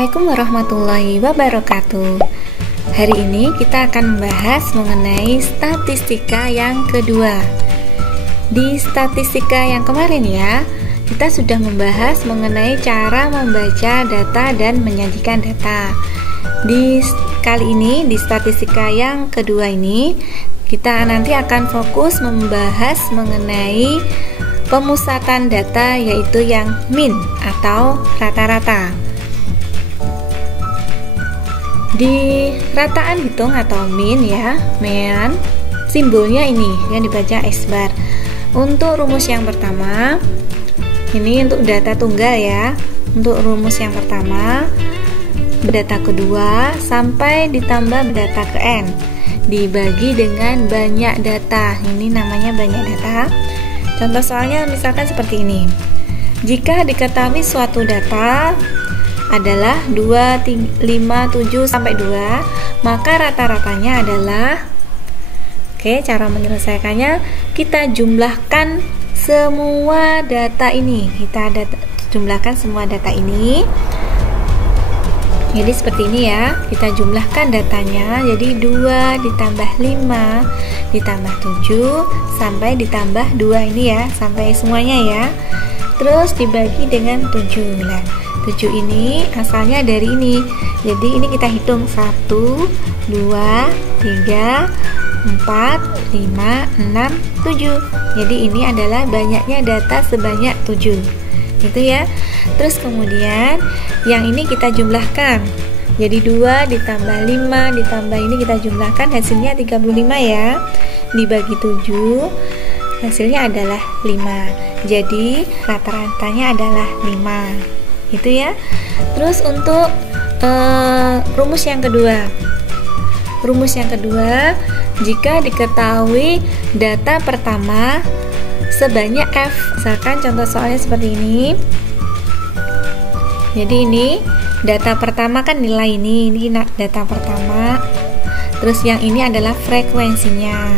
Assalamualaikum warahmatullahi wabarakatuh. Hari ini kita akan membahas mengenai statistika yang kedua. Di statistika yang kemarin ya, kita sudah membahas mengenai cara membaca data dan menyajikan data. Kali ini, di statistika yang kedua ini, kita nanti akan fokus membahas mengenai pemusatan data, yaitu yang min atau rata-rata. Di rataan hitung atau min ya, mean, simbolnya ini yang dibaca X bar. Untuk rumus yang pertama, ini untuk data tunggal ya. Untuk rumus yang pertama, data kedua sampai ditambah data ke n dibagi dengan banyak data. Ini namanya banyak data. Contoh soalnya misalkan seperti ini. Jika diketahui suatu data adalah 2, 5, 7 sampai 2, maka rata-ratanya adalah, cara menyelesaikannya, kita jumlahkan semua data ini. Jumlahkan semua data ini. Jadi seperti ini ya, kita jumlahkan datanya. Jadi 2 ditambah 5 ditambah 7 sampai ditambah 2 ini ya, sampai semuanya ya. Terus dibagi dengan 7. 7 ini asalnya dari ini. Jadi ini kita hitung 1, 2, 3, 4, 5, 6, 7. Jadi ini adalah banyaknya data sebanyak 7. Gitu ya. Terus kemudian yang ini kita jumlahkan. Jadi 2 ditambah 5 ditambah ini kita jumlahkan, hasilnya 35 ya. Dibagi 7 hasilnya adalah 5. Jadi rata-ratanya adalah 5. Itu ya. Terus untuk rumus yang kedua. Rumus yang kedua, jika diketahui data pertama sebanyak F. Misalkan contoh soalnya seperti ini. Jadi ini data pertama kan nilai ini data pertama. Terus yang ini adalah frekuensinya.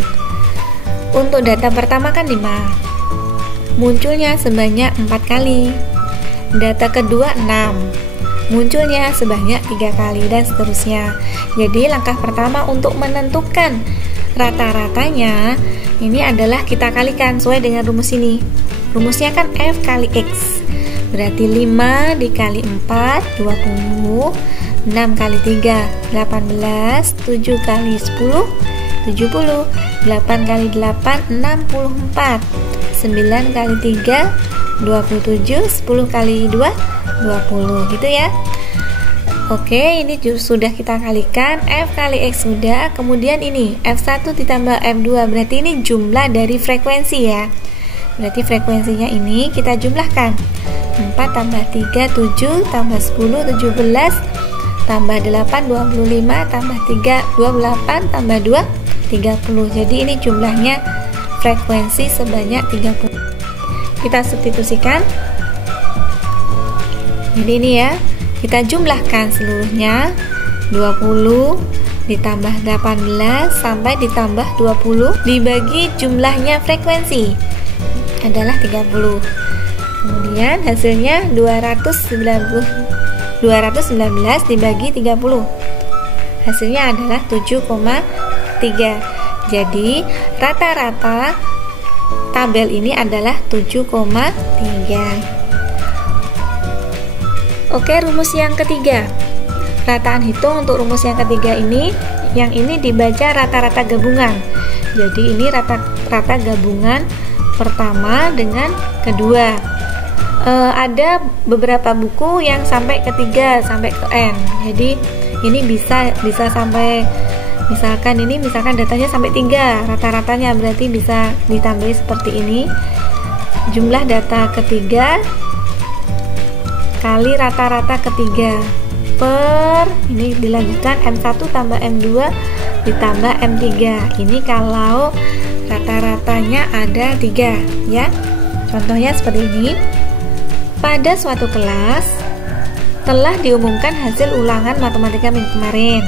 Untuk data pertama kan 5. Munculnya sebanyak 4 kali. Data kedua 6, munculnya sebanyak 3 kali dan seterusnya. Jadi langkah pertama untuk menentukan rata-ratanya ini adalah kita kalikan sesuai dengan rumus ini. Rumusnya kan F kali X, berarti 5 dikali 4 20, 6 kali 3 18, 7 kali 10 70, 8 kali 8 64, 9 kali 3 27, 10 kali 2 20 gitu ya. Oke, ini sudah kita kalikan. F kali X sudah. Kemudian ini F1 ditambah F2, berarti ini jumlah dari frekuensi ya. Berarti frekuensinya ini kita jumlahkan. 4 tambah 3 7 tambah 10 17 tambah 8 25 tambah 3 28 tambah 2 30. Jadi ini jumlahnya frekuensi sebanyak 30. Kita substitusikan. Jadi ini ya, kita jumlahkan seluruhnya. 20 ditambah 18 sampai ditambah 20 dibagi jumlahnya frekuensi adalah 30. Kemudian hasilnya 219 dibagi 30. Hasilnya adalah 7,3. Jadi rata-rata tabel ini adalah 7,3. Oke, rumus yang ketiga. Rataan hitung untuk rumus yang ketiga ini, yang ini dibaca rata-rata gabungan. Jadi ini rata-rata gabungan pertama dengan kedua. Ada beberapa buku yang sampai ketiga sampai ke n. Jadi ini bisa sampai misalkan datanya sampai 3, rata-ratanya berarti bisa ditambahi seperti ini. Jumlah data ketiga kali rata-rata ketiga per ini dilanjutkan M1 tambah M2 ditambah M3. Ini kalau rata-ratanya ada 3 ya. Contohnya seperti ini. Pada suatu kelas telah diumumkan hasil ulangan matematika minggu kemarin.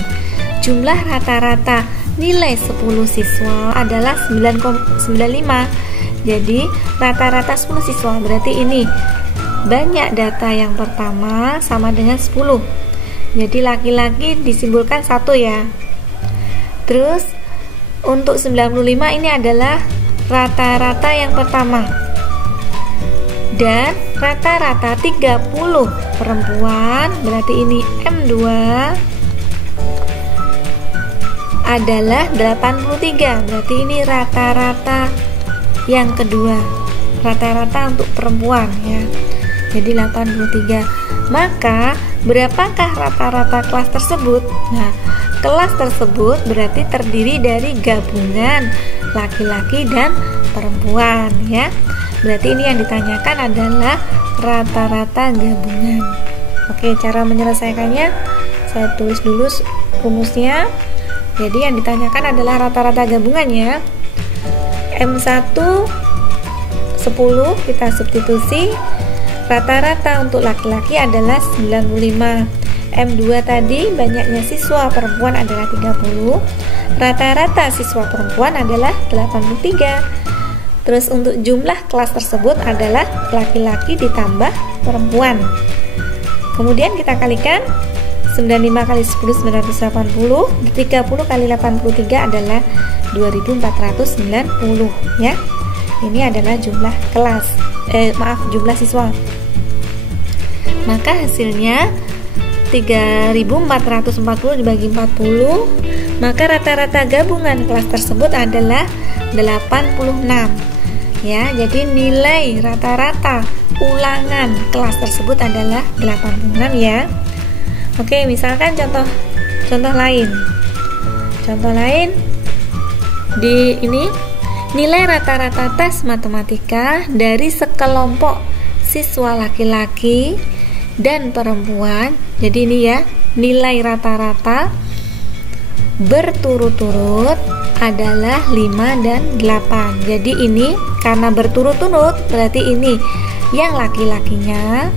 Jumlah rata-rata nilai 10 siswa adalah 9,95. Jadi rata-rata 10 siswa berarti ini banyak data yang pertama sama dengan 10. Jadi laki-laki disimbolkan 1 ya. Terus untuk 95 ini adalah rata-rata yang pertama. Dan rata-rata 30 perempuan, berarti ini M2 adalah 83. Berarti ini rata-rata yang kedua. Rata-rata untuk perempuan ya. Jadi 83. Maka berapakah rata-rata kelas tersebut? Nah, kelas tersebut berarti terdiri dari gabungan laki-laki dan perempuan ya. Berarti ini yang ditanyakan adalah rata-rata gabungan. Oke, cara menyelesaikannya saya tulis dulu rumusnya. Jadi yang ditanyakan adalah rata-rata gabungan ya. M1 10, kita substitusi. Rata-rata untuk laki-laki adalah 95. M2 tadi banyaknya siswa perempuan adalah 30. Rata-rata siswa perempuan adalah 83. Terus untuk jumlah kelas tersebut adalah laki-laki ditambah perempuan. Kemudian kita kalikan 95 kali 10 980, 30 kali 83 adalah 2490 ya. Ini adalah jumlah kelas. Jumlah siswa. Maka hasilnya 3440 dibagi 40, maka rata-rata gabungan kelas tersebut adalah 86 ya. Jadi nilai rata-rata ulangan kelas tersebut adalah 86 ya. Oke, misalkan contoh lain. Contoh lain di ini nilai rata-rata tes matematika dari sekelompok siswa laki-laki dan perempuan. Jadi ini ya, nilai rata-rata berturut-turut adalah 5 dan 8. Jadi ini karena berturut-turut berarti ini yang laki-lakinya,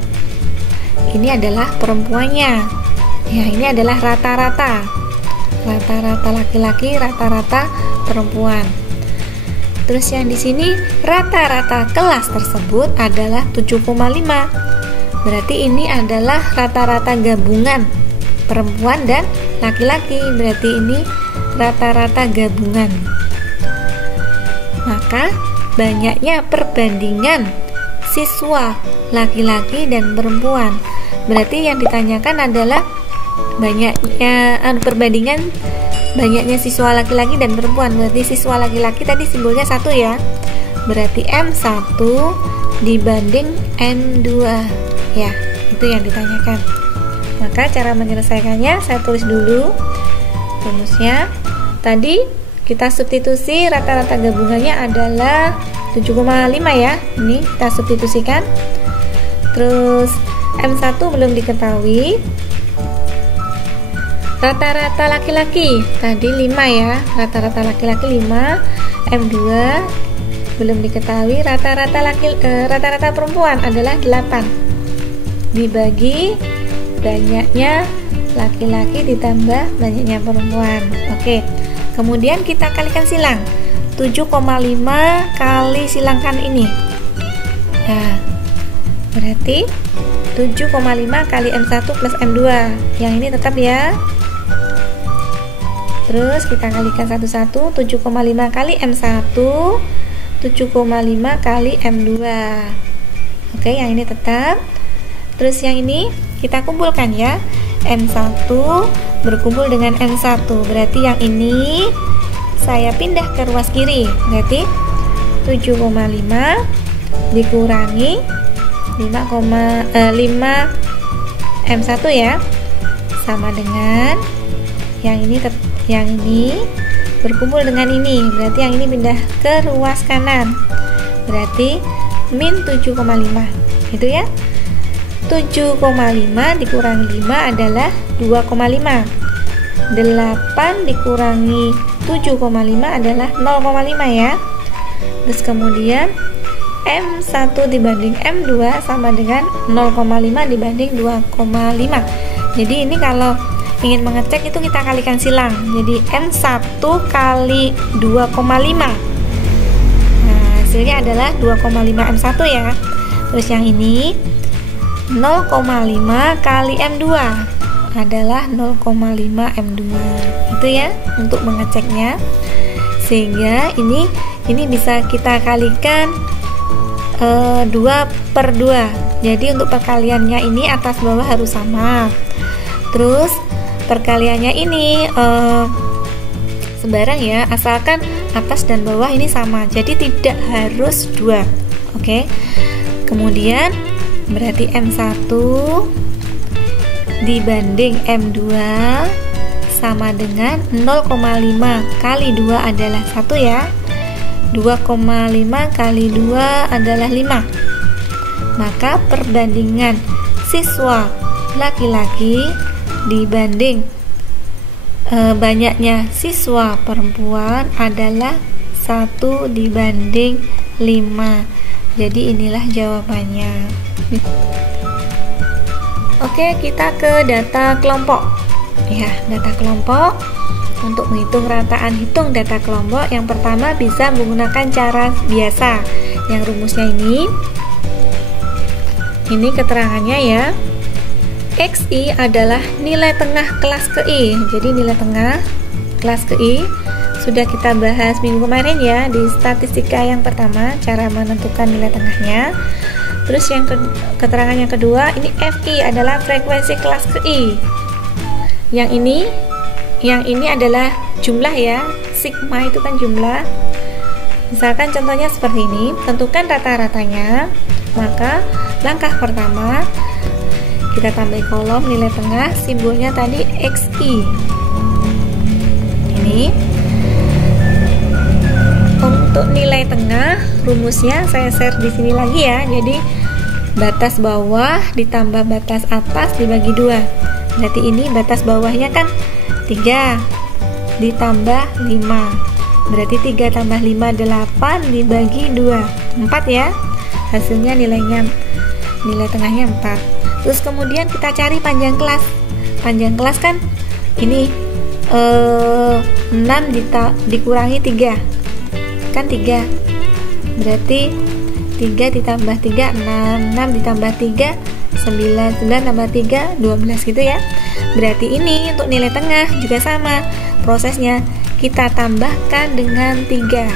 ini adalah perempuannya. Ya, ini adalah rata-rata. Rata-rata laki-laki, rata-rata perempuan. Terus yang di sini rata-rata kelas tersebut adalah 7,5. Berarti ini adalah rata-rata gabungan perempuan dan laki-laki. Berarti ini rata-rata gabungan. Maka banyaknya perbandingan siswa laki-laki dan perempuan. Berarti yang ditanyakan adalah banyaknya perbandingan banyaknya siswa laki-laki dan perempuan. Berarti siswa laki-laki tadi simbolnya 1 ya. Berarti M1 dibanding N2 ya. Itu yang ditanyakan. Maka cara menyelesaikannya saya tulis dulu rumusnya. Tadi kita substitusi rata-rata gabungannya adalah 7,5 ya. Ini kita substitusikan. Terus M1 belum diketahui. Rata-rata laki-laki tadi 5 ya. Rata-rata laki-laki 5. M2 belum diketahui. Rata-rata perempuan adalah 8 dibagi banyaknya laki-laki ditambah banyaknya perempuan. Oke. Kemudian kita kalikan silang. 7,5 kali silangkan ini. Nah, berarti 7,5 kali M1 plus M2. Yang ini tetap ya. Terus kita kalikan satu-satu. 7,5 kali M1, 7,5 kali M2. Oke, yang ini tetap. Terus yang ini kita kumpulkan ya. M1 berkumpul dengan M1. Berarti yang ini saya pindah ke ruas kiri. Berarti 7,5 dikurangi 5 M1 ya, sama dengan yang ini berkumpul dengan ini. Berarti yang ini pindah ke ruas kanan. Berarti min 7,5. Itu ya. 7,5 dikurangi 5 adalah 2,5. 8 dikurangi 7,5 adalah 0,5 ya. Terus kemudian M1 dibanding M2 sama dengan 0,5 dibanding 2,5. Jadi ini kalau ingin mengecek itu kita kalikan silang. Jadi M1 kali 2,5. Nah, hasilnya adalah 2,5 M1 ya. Terus yang ini 0,5 kali M2. adalah 0,5 M2. Itu ya untuk mengeceknya. Sehingga ini bisa kita kalikan 2/2. Jadi untuk perkaliannya ini atas bawah harus sama. Terus perkaliannya ini sembarang ya, asalkan atas dan bawah ini sama. Jadi tidak harus 2. Oke. Kemudian berarti M1 dibanding M2 sama dengan 0,5 kali 2 adalah 1 ya. 2,5 kali 2 adalah 5. Maka perbandingan siswa laki-laki dibanding banyaknya siswa perempuan adalah 1 dibanding 5. Jadi inilah jawabannya. Oke, kita ke data kelompok. Ya, data kelompok. Untuk menghitung rataan hitung data kelompok, yang pertama bisa menggunakan cara biasa. Yang rumusnya ini keterangannya ya. XI adalah nilai tengah kelas ke I. Jadi nilai tengah kelas ke I sudah kita bahas minggu kemarin ya di statistika yang pertama, cara menentukan nilai tengahnya. Terus yang keterangan yang kedua, ini FI adalah frekuensi kelas ke I. Yang ini adalah jumlah ya, sigma itu kan jumlah. Misalkan contohnya seperti ini, tentukan rata-ratanya. Maka langkah pertama kita tambah kolom nilai tengah, simbolnya tadi XI. Ini untuk nilai tengah, rumusnya saya share di sini lagi ya. Jadi batas bawah ditambah batas atas dibagi 2. Berarti ini batas bawahnya kan 3 ditambah 5. Berarti 3 tambah 5 8 dibagi 2, 4 ya. Hasilnya nilai tengahnya 4. Terus kemudian kita cari panjang kelas. Panjang kelas kan ini 6 dikurangi 3 kan 3. Berarti 3 ditambah 3 6, 6 ditambah 3 9, 9 tambah 3 12 gitu ya. Berarti ini untuk nilai tengah juga sama prosesnya, kita tambahkan dengan 3.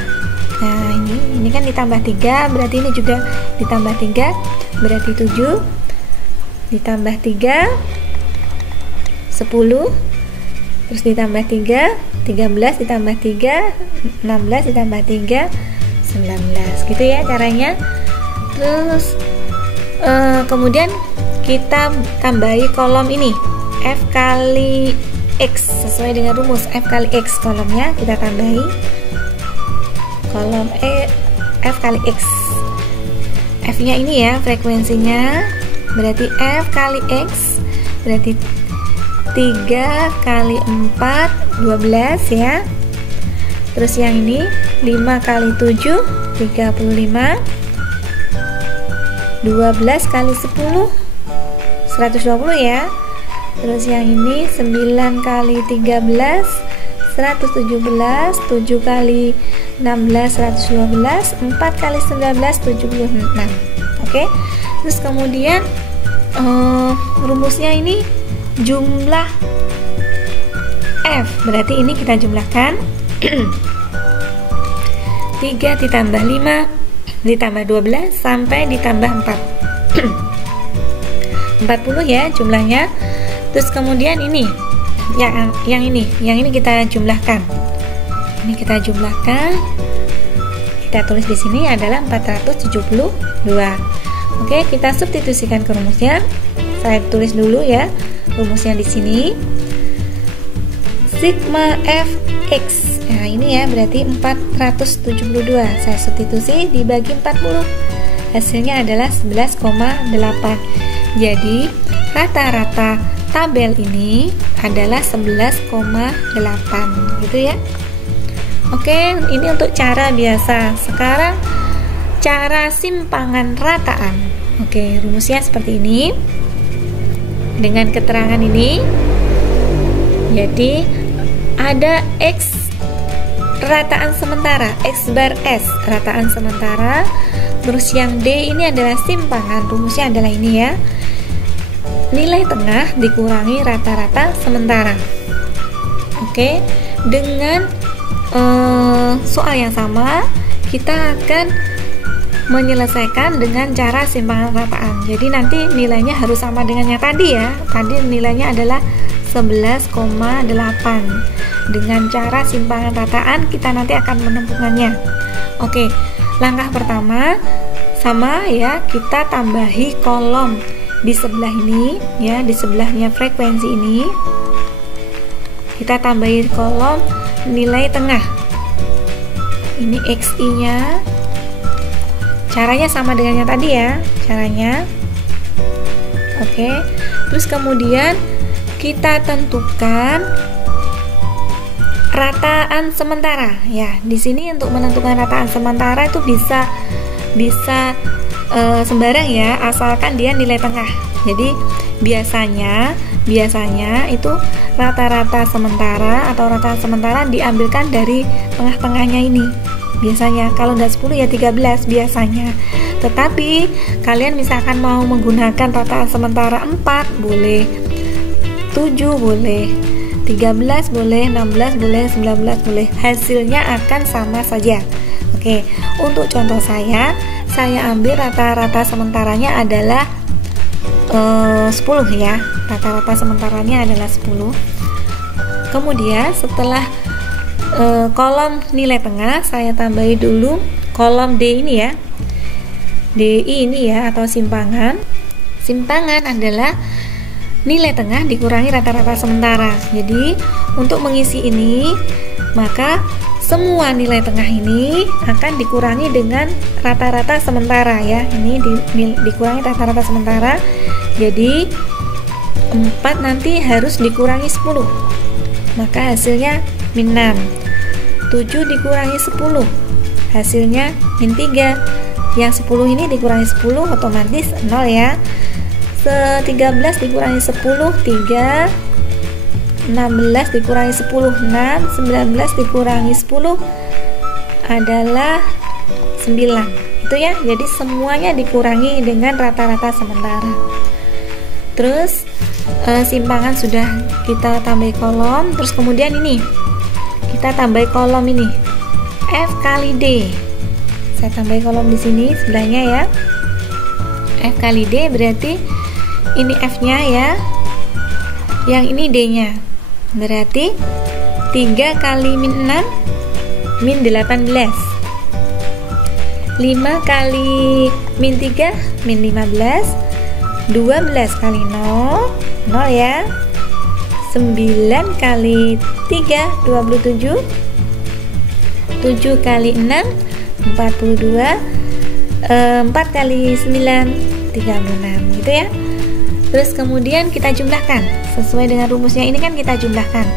Nah ini kan ditambah 3, berarti ini juga ditambah 3, berarti 7 ditambah 3 10, terus ditambah 3 13 ditambah 3 16 ditambah 3 19 gitu ya caranya. Terus kemudian kita tambahi kolom ini F kali X sesuai dengan rumus F kali X, kolomnya kita tambahi kolom F kali X. F nya ini ya frekuensinya, berarti F kali X berarti 3 kali 4 12 ya. Terus yang ini 5 kali 7 35, 12 kali 10 120 ya. Terus yang ini 9 kali 13 117, 7 kali 16 112, 4 kali 19 76. Oke. Terus kemudian rumusnya ini jumlah F, berarti ini kita jumlahkan 3 ditambah 5 ditambah 12 sampai ditambah 4 40 ya jumlahnya. Terus kemudian ini yang ini kita jumlahkan. Ini kita jumlahkan, kita tulis di sini adalah 472. Oke, kita substitusikan ke rumusnya. Saya tulis dulu ya rumusnya di sini. Sigma Fx. Nah, ini ya berarti 472. Saya substitusi dibagi 40. Hasilnya adalah 11,8. Jadi, rata-rata tabel ini adalah 11,8 gitu ya. Oke, ini untuk cara biasa. Sekarang cara simpangan rataan. Oke, rumusnya seperti ini. Dengan keterangan ini. Jadi ada X rataan sementara, X bar S rataan sementara. Terus yang D ini adalah simpangan. Rumusnya adalah ini ya. nilai tengah dikurangi rata-rata sementara. Oke, dengan soal yang sama kita akan menyelesaikan dengan cara simpangan rataan. Jadi nanti nilainya harus sama dengan yang tadi ya. Tadi nilainya adalah 11,8. Dengan cara simpangan rataan kita nanti akan menemukannya. Oke, langkah pertama sama ya, kita tambahi kolom di sebelah ini ya, di sebelahnya frekuensi ini kita tambahi kolom nilai tengah. Ini XI nya, caranya sama dengan yang tadi ya caranya. Oke, terus kemudian kita tentukan rataan sementara ya. Di sini untuk menentukan rataan sementara itu bisa sembarang ya, asalkan dia nilai tengah. Jadi biasanya itu rata-rata sementara atau rataan sementara diambilkan dari tengah-tengahnya ini. Biasanya kalau nggak 10 ya 13 biasanya. Tetapi kalian misalkan mau menggunakan rataan sementara 4 boleh, 7 boleh, 13 boleh, 16 boleh, 19 boleh, hasilnya akan sama saja. Oke, untuk contoh saya ambil rata-rata sementaranya adalah 10 ya, rata-rata sementaranya adalah 10. Kemudian setelah kolom nilai tengah saya tambahi dulu kolom D ini ya, DI ini ya, atau simpangan adalah nilai tengah dikurangi rata-rata sementara. Jadi untuk mengisi ini maka semua nilai tengah ini akan dikurangi dengan rata-rata sementara ya. Ini dikurangi rata-rata sementara. Jadi 4 nanti harus dikurangi 10. Maka hasilnya min 6. 7 dikurangi 10. Hasilnya min 3. Yang 10 ini dikurangi 10 otomatis 0 ya. 13 dikurangi 10 3, 16 dikurangi 10 6, 19 dikurangi 10 adalah 9. Itu ya. Jadi semuanya dikurangi dengan rata-rata sementara. Terus simpangan sudah kita tambah kolom, terus kemudian ini kita tambah kolom ini F kali D. Saya tambah kolom di sini sebelahnya ya. F kali D berarti ini F-nya ya, yang ini D-nya. Berarti 3 kali min 6 min 18. 5 kali min 3 min 15. 12 kali 0 ya. 9 kali 3 27. 7 kali 6 42. 4 kali 9 36 gitu ya. Terus kemudian kita jumlahkan sesuai dengan rumusnya. Ini kan kita jumlahkan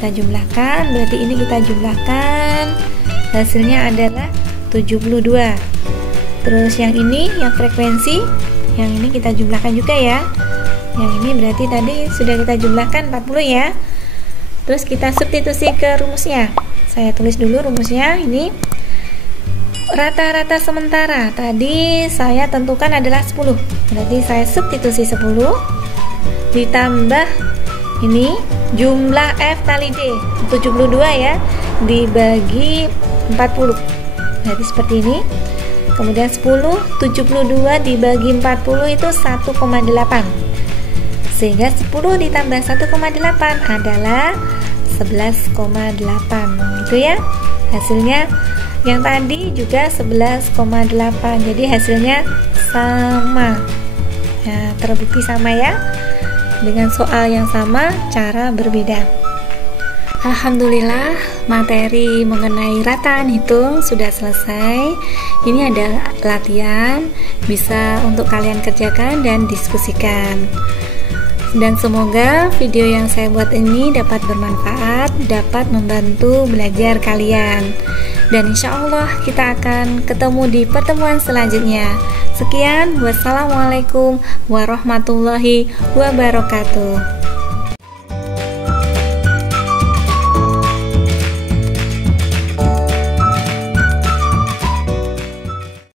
berarti ini kita jumlahkan, hasilnya adalah 72. Terus yang ini yang frekuensi, yang ini kita jumlahkan juga ya. Yang ini berarti tadi sudah kita jumlahkan 40 ya. Terus kita substitusi ke rumusnya. Saya tulis dulu rumusnya. Ini rata-rata sementara tadi saya tentukan adalah 10. Berarti saya substitusi 10 ditambah ini jumlah F kali D 72 ya, dibagi 40. Berarti seperti ini. Kemudian 10 72 dibagi 40 itu 1,8. Sehingga 10 ditambah 1,8 adalah 11,8 gitu ya. Hasilnya yang tadi juga 11,8. Jadi hasilnya sama. Nah, terbukti sama ya. Dengan soal yang sama, cara berbeda. Alhamdulillah, materi mengenai rataan hitung sudah selesai. Ini ada latihan, bisa untuk kalian kerjakan dan diskusikan. Dan semoga video yang saya buat ini dapat bermanfaat, dapat membantu belajar kalian. Dan insya Allah kita akan ketemu di pertemuan selanjutnya. Sekian, wassalamualaikum warahmatullahi wabarakatuh.